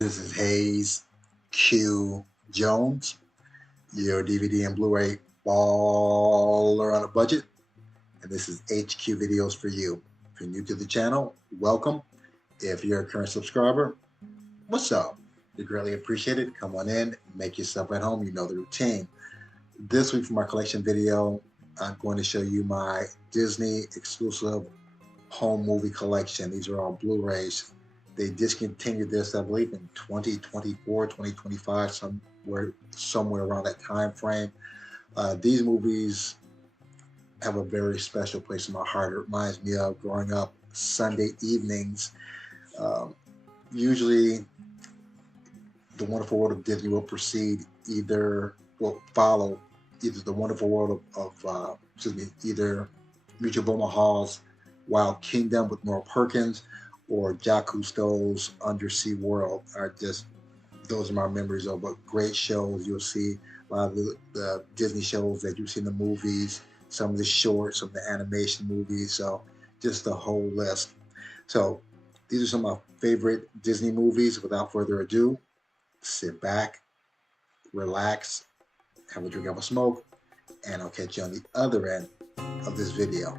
This is Hayes Q Jones, your DVD and Blu-ray baller on a budget, and this is HQ Videos for you. If you're new to the channel, welcome. If you're a current subscriber, what's up? We greatly appreciate it. Come on in, make yourself at home. You know the routine. This week for my collection video, I'm going to show you my Disney exclusive home movie collection. These are all Blu-rays. They discontinued this, I believe, in 2024, 2025, somewhere around that time frame. These movies have a very special place in my heart. It reminds me of growing up Sunday evenings. Um, Usually, The Wonderful World of Disney will follow either The Wonderful World either Mutual of Omaha's Wild Kingdom with Merle Perkins or Jacques Cousteau's Undersea World. Those are my memories of great shows. You'll see a lot of the Disney shows that you see in the movies, some of the shorts, some of the animation movies. So just the whole list. So these are some of my favorite Disney movies. Without further ado, sit back, relax, have a drink, have a smoke, and I'll catch you on the other end of this video.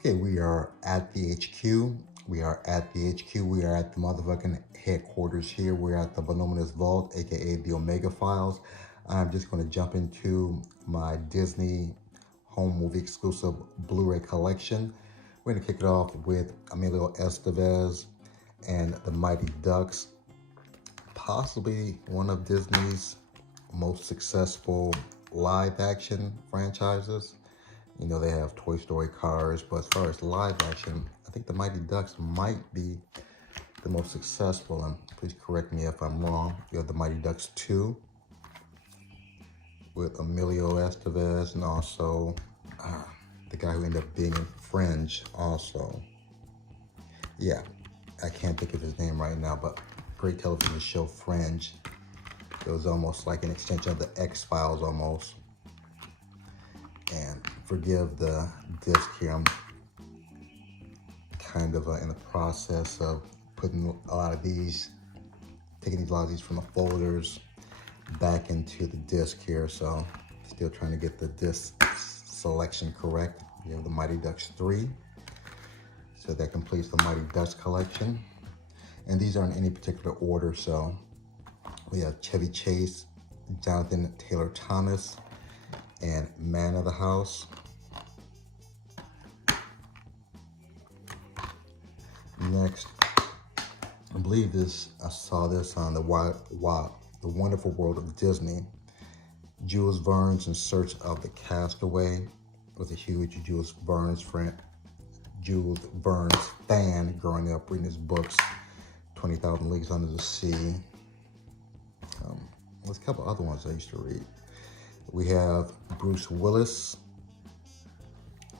Okay, we are at the HQ. We are at the HQ. We are at the motherfucking headquarters here. We're at the Voluminous Vault, aka the Omega Files. I'm just going to jump into my Disney home movie exclusive Blu-ray collection. We're going to kick it off with Emilio Estevez and the Mighty Ducks, possibly one of Disney's most successful live action franchises. You know, they have Toy Story, Cars, but as far as live action, I think the Mighty Ducks might be the most successful. And please correct me if I'm wrong. You have the Mighty Ducks 2 with Emilio Estevez and also the guy who ended up being in Fringe also. Yeah, I can't think of his name right now, but great television show Fringe. It was almost like an extension of the X-Files almost. And forgive the disc here, I'm kind of in the process of putting taking a lot of these from the folders back into the disc here. So still trying to get the disc selection correct. You have the Mighty Ducks 3. So that completes the Mighty Ducks collection. And these aren't in any particular order. So we have Chevy Chase, Jonathan Taylor Thomas, and Man of the House. Next, I believe I saw this on the Wonderful World of Disney. Jules Verne's In Search of the Castaway. Was a huge Jules Verne's fan growing up, reading his books, 20,000 Leagues Under the Sea. There's a couple other ones I used to read. We have Bruce Willis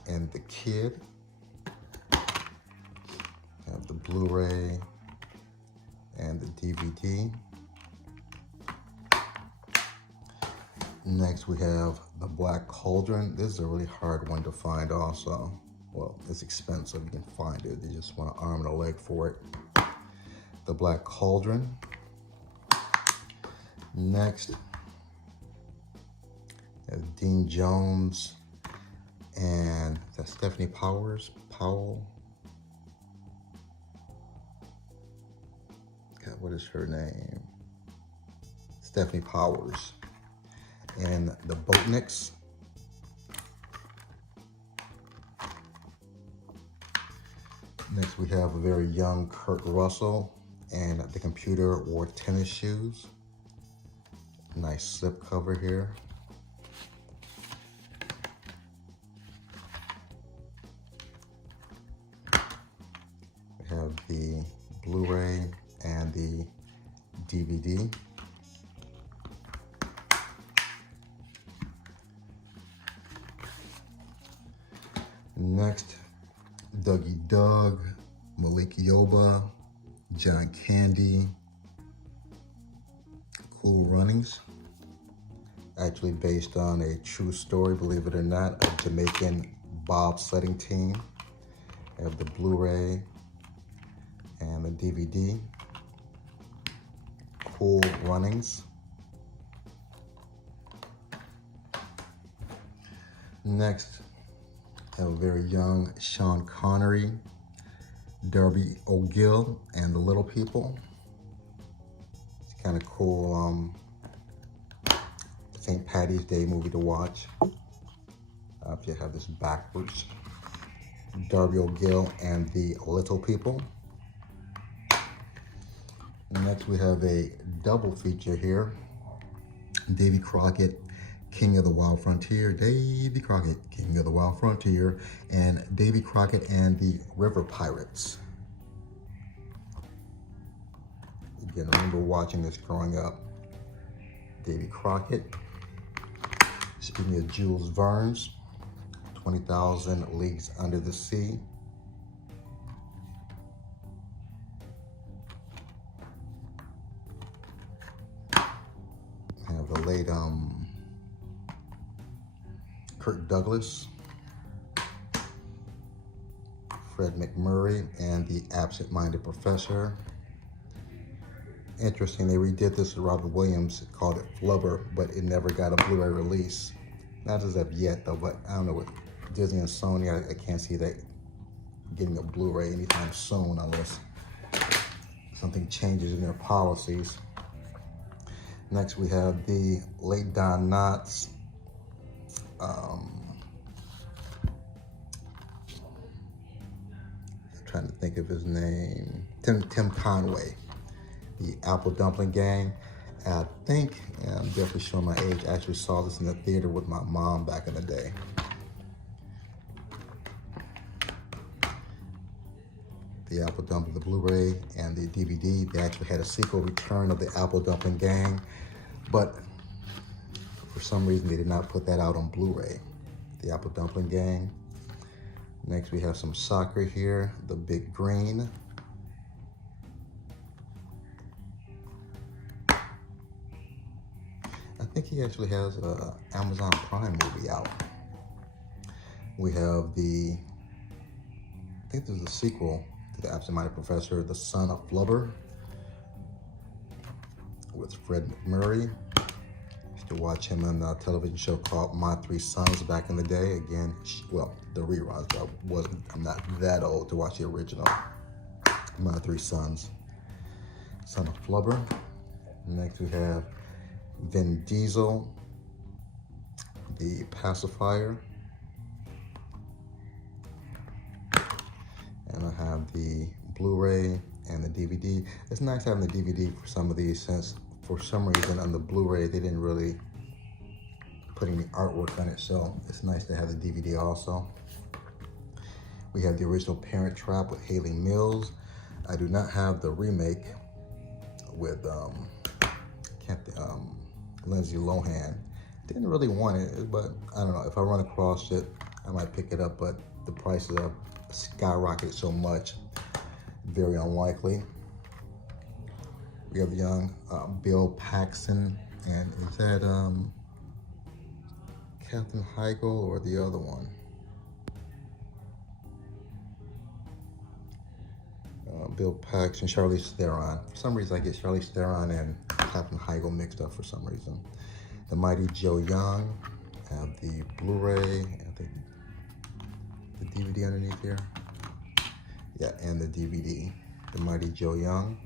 and the Kid. We have the Blu-ray and the DVD. Next, we have The Black Cauldron. This is a really hard one to find also. Well, it's expensive, you can find it. You just want an arm and a leg for it. The Black Cauldron. Next, Dean Jones and Stephanie Powell. God, what is her name? Stephanie Powers. And the Boatniks. Next, we have a very young Kurt Russell and The Computer Wore Tennis Shoes. Nice slip cover here. We have the Blu-ray and the DVD. Next, Dougie Doug, Malik Yoba, John Candy, Cool Runnings. Actually based on a true story, believe it or not, a Jamaican bobsledding team. I have the Blu-ray and the DVD. Cool Runnings. Next, I have a very young Sean Connery, Darby O'Gill, and the Little People. It's kind of cool St. Patty's Day movie to watch. If you have this backwards. Darby O'Gill and the Little People. Next we have a double feature here. Davy Crockett, King of the Wild Frontier. Davy Crockett, King of the Wild Frontier. And Davy Crockett and the River Pirates. Again, I remember watching this growing up. Davy Crockett. Speaking of Jules Verne's, 20,000 Leagues Under the Sea. I have the late Kirk Douglas, Fred McMurray, and the Absent-Minded Professor. Interesting, they redid this with Robert Williams, called it Flubber, but it never got a Blu-ray release. Not as of yet though, but I don't know, with Disney and Sony, I can't see that getting a Blu-ray anytime soon unless something changes in their policies. Next we have the late Don Knotts, trying to think of his name, Tim Conway, the Apple Dumpling Gang. I think, and I'm definitely showing my age, I actually saw this in the theater with my mom back in the day. The Apple Dumpling, the Blu-ray and the DVD, they actually had a sequel, Return of the Apple Dumpling Gang, but for some reason they did not put that out on Blu-ray. The Apple Dumpling Gang. Next we have some soccer here, the Big Green. I think he actually has an Amazon Prime movie out. We have I think there's a sequel to the Absent-Minded Professor, The Son of Flubber, with Fred McMurray. Used to watch him on a television show called My Three Sons back in the day. Again, well, the reruns, but I'm not that old to watch the original My Three Sons. Son of Flubber. Next we have Vin Diesel, The Pacifier. And I have the Blu-ray and the DVD. It's nice having the DVD for some of these, since for some reason on the Blu-ray they didn't really put any artwork on it, so it's nice to have the DVD also. We have the original Parent Trap with Hayley Mills. I do not have the remake with Lindsay Lohan. Didn't really want it, but I don't know, if I run across it, I might pick it up, but the prices have skyrocketed so much, very unlikely. We have young Bill Paxton, and is that Katherine Heigl or the other one? Bill Paxton, Charlize Theron. For some reason I get Charlize Theron and Katherine Heigl mixed up for some reason. The Mighty Joe Young. I have the Blu-ray, I think the DVD underneath here. Yeah, and the DVD. The Mighty Joe Young.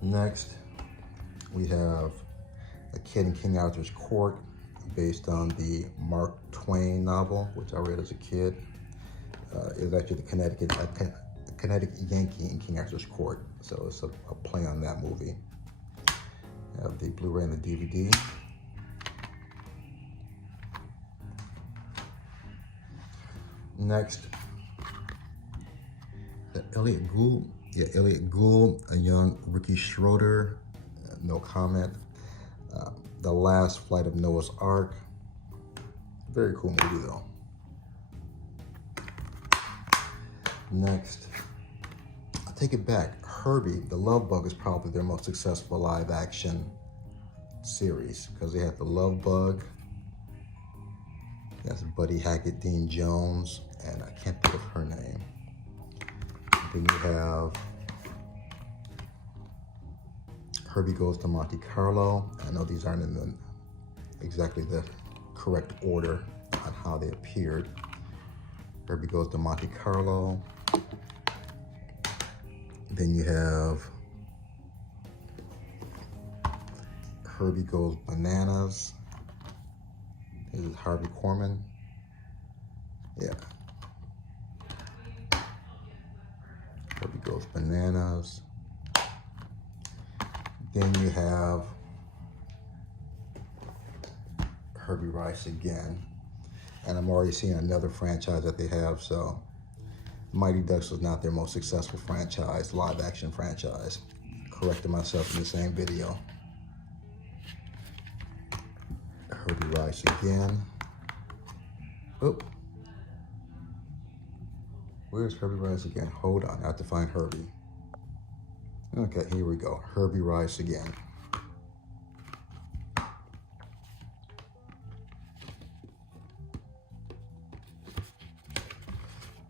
Next, we have A Kid in King Arthur's Court, based on the Mark Twain novel, which I read as a kid. It was actually the Connecticut Yankee in King Arthur's Court. So it's a play on that movie. I have the Blu-ray and the DVD. Next, Elliot Gould. Yeah, Elliot Gould, a young Ricky Schroeder. No comment. The Last Flight of Noah's Ark. Very cool movie though. Next, I take it back. Herbie, the Love Bug is probably their most successful live action series because they had the Love Bug. That's Buddy Hackett, Dean Jones, and I can't think of her name. Then you have Herbie Goes to Monte Carlo. I know these aren't in exactly the correct order on how they appeared. Herbie Goes to Monte Carlo. Then you have Herbie Goes Bananas. This is Harvey Korman. Yeah. Herbie Goes Bananas. Then you have Herbie Rice Again. And I'm already seeing another franchise that they have, so Mighty Ducks was not their most successful franchise, live action franchise. Corrected myself in the same video. Herbie Rice Again. Oop. Where's Herbie Rice Again? Hold on, I have to find Herbie. Okay, here we go. Herbie Rice Again.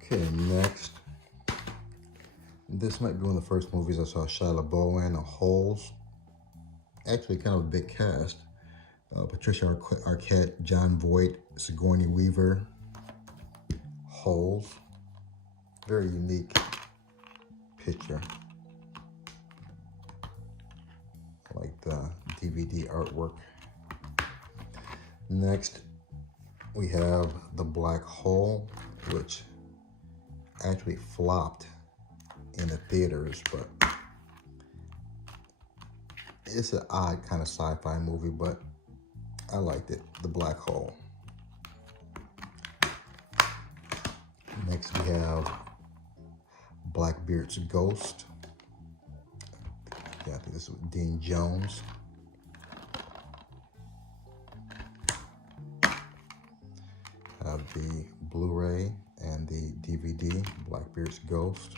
Okay, next. This might be one of the first movies I saw Shia LaBeouf in, Holes. Actually, kind of a big cast. Patricia Arquette, John Voight, Sigourney Weaver. Holes. Very unique picture. I like the DVD artwork. Next, we have The Black Hole, which actually flopped in the theaters, but it's an odd kind of sci-fi movie, but I liked it. The Black Hole. Next we have Blackbeard's Ghost. Yeah, I think this is with Dean Jones. Have the Blu-ray and the DVD, Blackbeard's Ghost.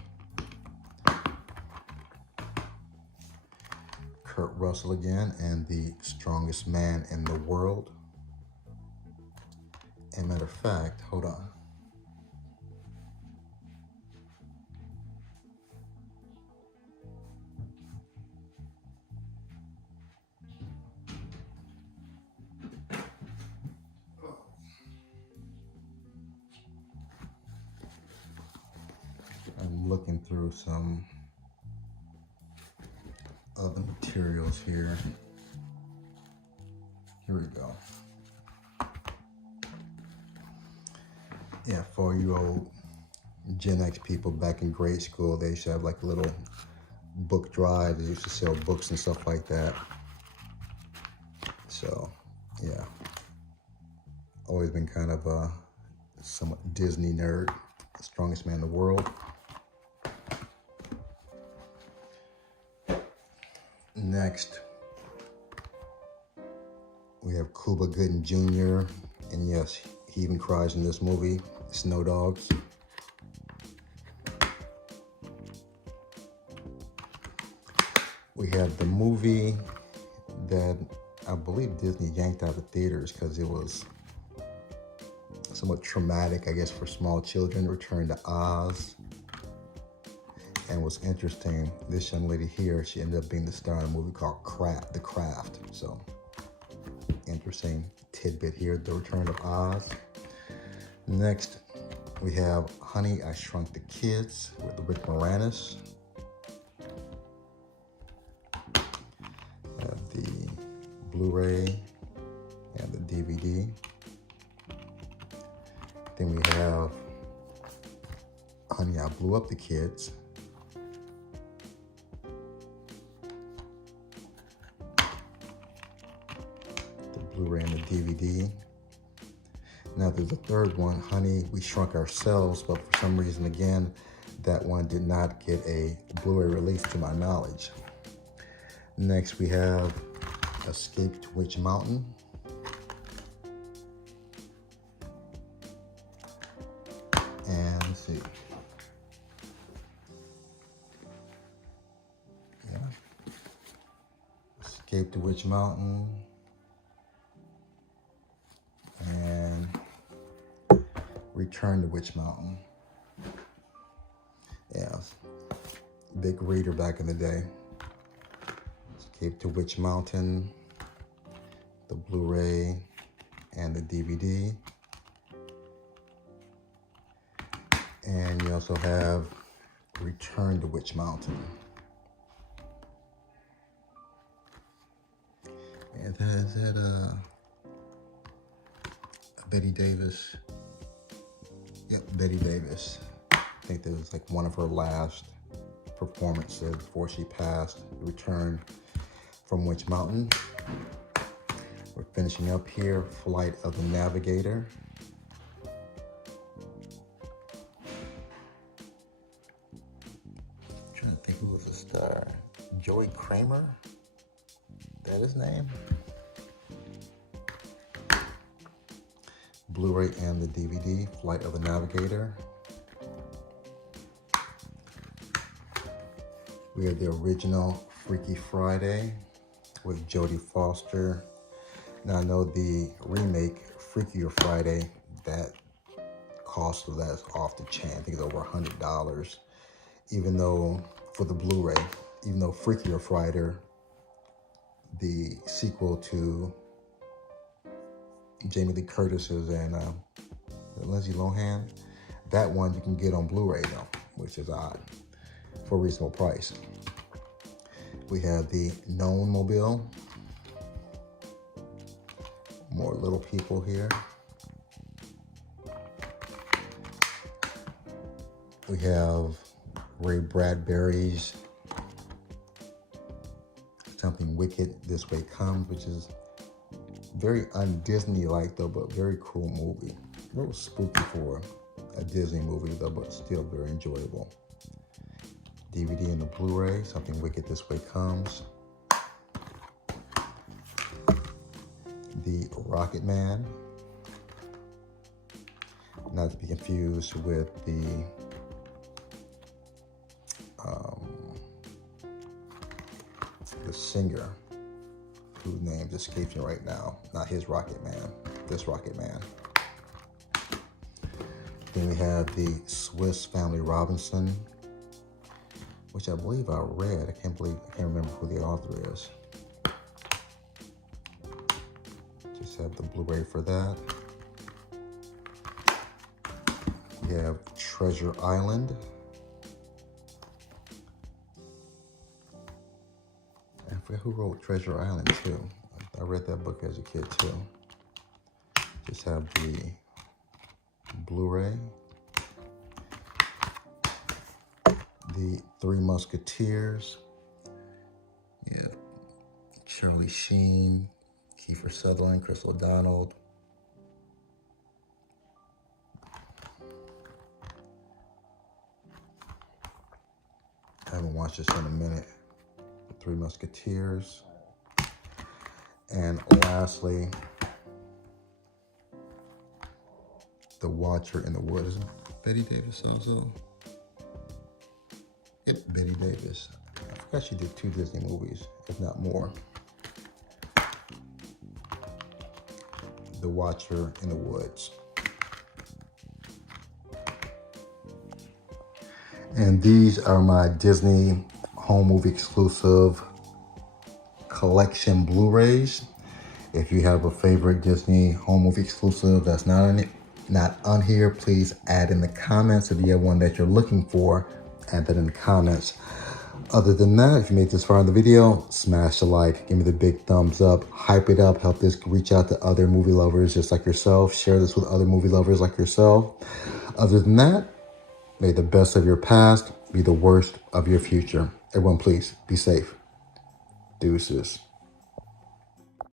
Kurt Russell again, and The Strongest Man in the World. And matter of fact, hold on. I'm looking through some other materials here. Here we go. Yeah, for you old Gen X people back in grade school, they used to have like a little book drive. They used to sell books and stuff like that. So, yeah. Always been kind of a somewhat Disney nerd. The Strongest Man in the World. Next, we have Cuba Gooding Jr. And yes, he even cries in this movie, Snow Dogs. We have the movie that I believe Disney yanked out of theaters because it was somewhat traumatic, I guess, for small children. Return to Oz. And what's interesting, this young lady here, she ended up being the star in a movie called The Craft. So, interesting tidbit here, The Return of Oz. Next, we have Honey, I Shrunk the Kids with Rick Moranis. Have the Blu-ray and the DVD. Then we have Honey, I Blew Up the Kids. Blu-ray and the DVD. Now there's a third one, Honey, We Shrunk Ourselves, but for some reason, again, that one did not get a Blu-ray release to my knowledge. Next we have Escape to Witch Mountain. And let's see. Yeah. Escape to Witch Mountain. And Return to Witch Mountain. Yeah, big reader back in the day. Escape to Witch Mountain, the Blu-ray and the DVD. And you also have Return to Witch Mountain. And is that a Bette Davis? Yep, Bette Davis. I think that was like one of her last performances before she passed. Return from Witch Mountain. We're finishing up here, Flight of the Navigator. I'm trying to think who was the star. Joey Kramer? Is that his name? Blu-ray and the DVD, Flight of the Navigator. We have the original Freaky Friday with Jodie Foster. Now I know the remake, Freakier Friday, that cost of that is off the chain. I think it's over $100. Even though, for the Blu-ray, even though Freakier Friday, the sequel to Jamie Lee Curtis's and Lindsay Lohan, that one you can get on Blu-ray though, which is odd, for a reasonable price. We have the Known Mobile. More little people here. We have Ray Bradbury's Something Wicked This Way Comes, which is very un-Disney-like though, but very cool movie. A little spooky for a Disney movie though, but still very enjoyable. DVD and the Blu-ray, Something Wicked This Way Comes. The Rocket Man. Not to be confused with the singer whose name escapes me right now. Not his Rocket Man, this Rocket Man. Then we have the Swiss Family Robinson, which I believe I read. I can't remember who the author is. Just have the Blu-ray for that. We have Treasure Island. I forget who wrote Treasure Island too. I read that book as a kid too. Just have the Blu-ray. The Three Musketeers. Yeah. Charlie Sheen, Kiefer Sutherland, Chris O'Donnell. I haven't watched this in a minute. The Three Musketeers. And lastly, The Watcher in the Wood. Isn't Bette Davis also? Yep, Bette Davis. I forgot she did 2 Disney movies, if not more. The Watcher in the Woods. And these are my Disney home movie exclusive collection Blu-rays. If you have a favorite Disney home movie exclusive that's not on here, please add in the comments. If you have one that you're looking for, add that in the comments. Other than that, if you made this far in the video, smash a like, give me the big thumbs up, hype it up, help this reach out to other movie lovers just like yourself. Share this with other movie lovers like yourself. Other than that, may the best of your past be the worst of your future. Everyone, please be safe. Deuces.